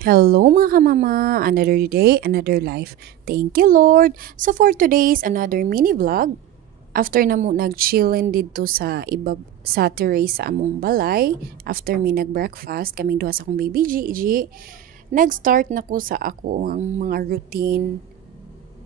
Hello mga kamama, another day, another life. Thank you Lord. So for today's another mini vlog, after na mo nag-chillin dito sa terrace sa among balay, after mi nag-breakfast, kaming duha sa akong baby Gigi, nag-start na ko sa ako ang mga routine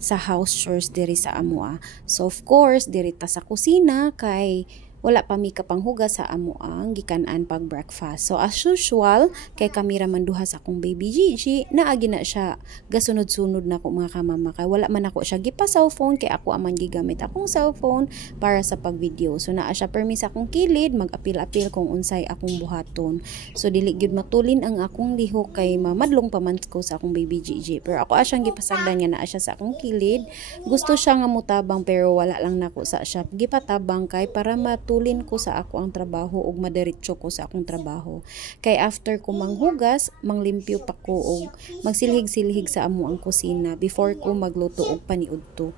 sa house chores diri sa amoa. So of course, diri ta sa kusina kay wala pa mi kapanghugas sa amoang gikanan pag breakfast. So as usual, kay kami ra man duha sa akong baby Gigi, naagi na siya gasunod-sunod na ko mga kamama kay wala man ako siya gipa cellphone kay ako aman gigamit akong cellphone para sa pag-video. So naa siya permi sa akong kilid, mag-apil-apil kung unsay akong buhaton. So dili gyud matulin ang akong lihok kay mamadlong pa man ko sa akong baby Gigi. Pero ako asyang gipasagdan nga naa siya sa akong kilid. Gusto siya nga mutabang pero wala lang nako sa siya gipatabang kay para matulin ko sa ako ang trabaho ug madiretso ko sa akong trabaho. Kay after ko manghugas, manglimpyo pa ko og magsilhig-silhig sa amo ang kusina before ko magluto og paniudto.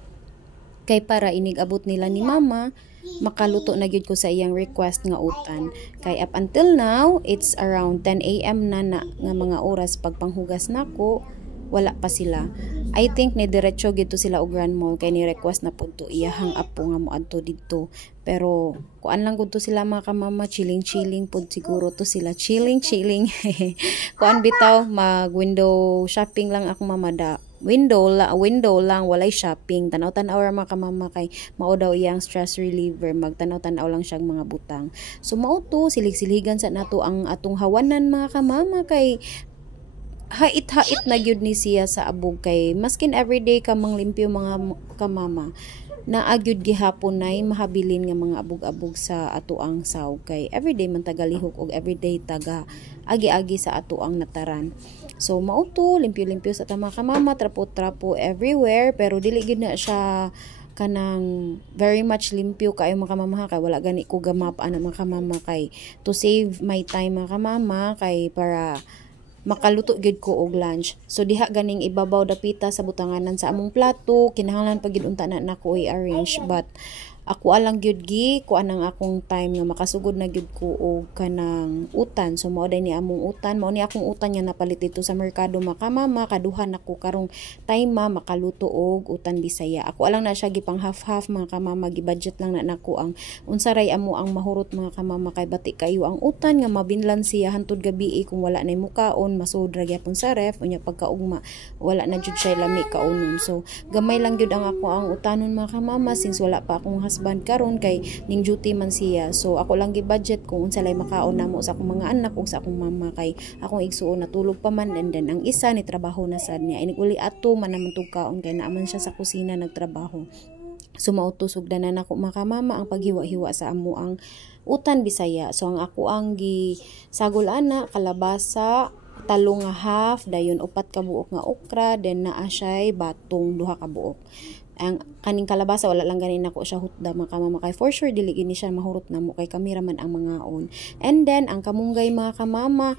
Kay para inig-abot nila ni mama, makaluto na gyud ko sa iyang request nga utan. Kay up until now, it's around 10 AM na nga mga oras pagpanghugas nako, wala pa sila. I think ni diretso gito sila og Grand Mall kay ni request na pud to iyahang apo nga moadto didto. Pero kuan lang gud to sila mga kamama, chilling pud siguro to sila, chilling. Kuan bitaw mag window shopping lang ako mamada. Window lang walay shopping, tanaw-tanaw ra mga kamama kay mao daw iyang stress reliever, magtanaw-tanaw lang siyang mga butang. So mao to silig-siligan sa nato ang atong hawanan mga kamama kay hait-hait na gyud ni siya sa abog kay maskin everyday ka manglimpyo mga kamama na agyud gihapon nay mahabilin nga mga abog-abog sa atoang saw kay everyday man tagalihok og everyday taga agi-agi sa atoang nataran. So mao to limpyo-limpyo sa tama kamama, trapo-trapo everywhere pero dili gyud na siya kanang very much limpyo kayo mga kamama kay wala gani ko gamap ana mga kamama kay to save my time mga kamama kay para makaluto gid ko og lunch. So diha ganing ibabaw dapita sa butanganan sa among plato, kinahanglan pa gid unta na nako i-arrange but ako alang gyud gi kuan ang akong time nga makasugod na gyud ko og kanang utan. So mao ni among utan, mao ni akong utan nga napalit dito sa merkado makamama, kaduhan ako karong time makaluto og utan Bisaya. Ako alang na siya gipang half mga kamama, gi-budget lang na nako ang unsaray amo ang mahurot mga kamama kay bati kayo ang utan nga mabinlan siya hantud gabi kung wala nay mukaon, masud ra gyapon sa ref unya pagkaugma wala na jud siya lami kaunon. So gamay lang gyud ang ako ang utanon mga kamama since wala pa akong husband karon kay ning duty man siya. So ako lang gi-budget kung unsa lay makaon namo sa akong mga anak ug sa akong mama kay akong igsuon natulog pa man and then ang isa ni trabaho na sad niya. Inig uli ato man naman tug kaon kay naaman siya sa kusina nagtrabaho. So mautusugdanan ako mga kamama ang paghiwa-hiwa sa amo ang utan Bisaya. So ang ako ang gisagol ana kalabasa, talong nga half, dayon upat ka buok nga okra, then naa siya'y batong duha ka buok. Ang kaning kalabasa wala lang ganin nako siya hutda mga kamama kay for sure dili gini siya mahurot namo kay kameraman ang mga on. And then ang kamunggay mga kamama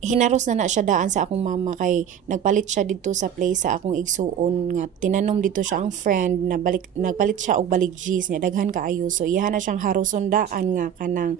hinaros na siya daan sa akong mama kay nagpalit siya dito sa place sa akong igsuon nga tinanom dito siya ang friend na nagpalit siya og baligjis niya daghan kaayo. So iya na siyang haruson daan nga kanang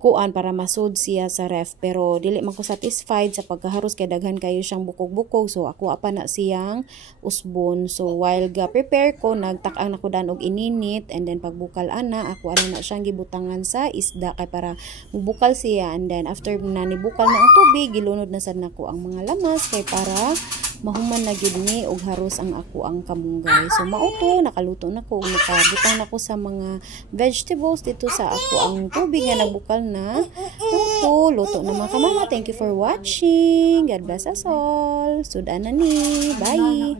kuan para masud siya sa ref pero dili man ko satisfied sa pagkaharos kay daghan kayo siyang bukog-bukog. So ako pa na siyang usbon. So while ga prepare ko nagtak-ang nako dan og ininit and then pagbukal ana ako ana na siyang gibutangan sa isda kay para mubukal siya and then after na nibukal na ang tubig gilunod na sad nako ang mga lamas kay para mahuman na gyud ni og haros ang ako ang kamunggay. So mao to nakaluto na ko nakabutang nako sa mga vegetables dito sa ako ang tubig nga nagbukal na. Luto na mga kamama. Thank you for watching. God bless us all. Sudan na ni. Bye.